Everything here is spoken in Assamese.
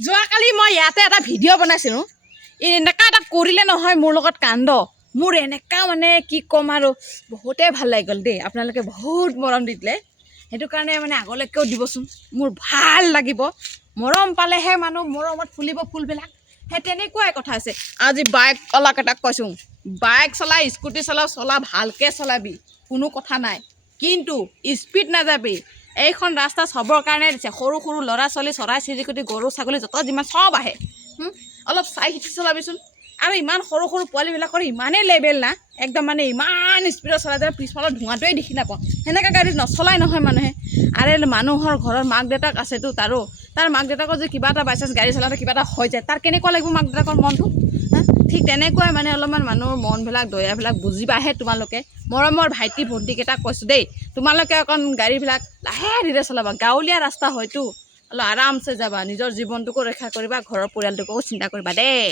যোৱাকালি মই ইয়াতে এটা ভিডিঅ' বনাইছিলোঁ এনেকুৱা এটা কৰিলে নহয় মোৰ লগত কাণ্ড মোৰ এনেকুৱা মানে কি ক'ম আৰু বহুতেই ভাল লাগি গ'ল দেই আপোনালোকে বহুত মৰম দি দিলে সেইটো কাৰণে মানে আগলৈকেও দিবচোন মোৰ ভাল লাগিব মৰম পালেহে মানুহ মৰমত ফুলিব ফুলবিলাক সেই তেনেকুৱাই কথা আছে আজি বাইক অলাকেইটাক কৈছোঁ বাইক চলাই স্কুটি চলা ভালকৈ চলাবি কোনো কথা নাই কিন্তু স্পীড নাযাবি এইখন ৰাস্তা চবৰ কাৰণে দিছে সৰু সৰু ল'ৰা ছোৱালী চৰাই চিৰিকটি গৰু ছাগলী যত যিমান চব আহে অলপ চাই চিতি চলাবিচোন আৰু ইমান সৰু সৰু পোৱালীবিলাকৰ ইমানেই লেভেল না একদম মানে ইমান স্পীডত চলাই যায় পিছফালৰ ধোঁৱাটোৱে দেখি নাপাওঁ সেনেকৈ গাড়ী নচলাই নহয় মানুহে আৰু মানুহৰ ঘৰৰ মাক দেউতাক আছেতো তাৰ মাক দেউতাকৰ যে কিবা এটা বাইচান্স গাড়ী চলাওঁতে কিবা এটা হৈ যায় তাৰ কেনেকুৱা লাগিব মাক দেউতাকৰ মনটো ঠিক তেনেকুৱাই মানে অলপমান মানুহৰ মনবিলাক দয়াবিলাক বুজিবাহে তোমালোকে মৰমৰ ভাইটি ভণ্টিকেইটাক কৈছোঁ দেই তোমালোকে অকণ গাড়ীবিলাক লাহে ধীৰে চলাবা গাঁৱলীয়া ৰাস্তা হয়তো অলপ আৰামছে যাবা নিজৰ জীৱনটোকো ৰক্ষা কৰিবা ঘৰৰ পৰিয়ালটোকো চিন্তা কৰিবা দেই।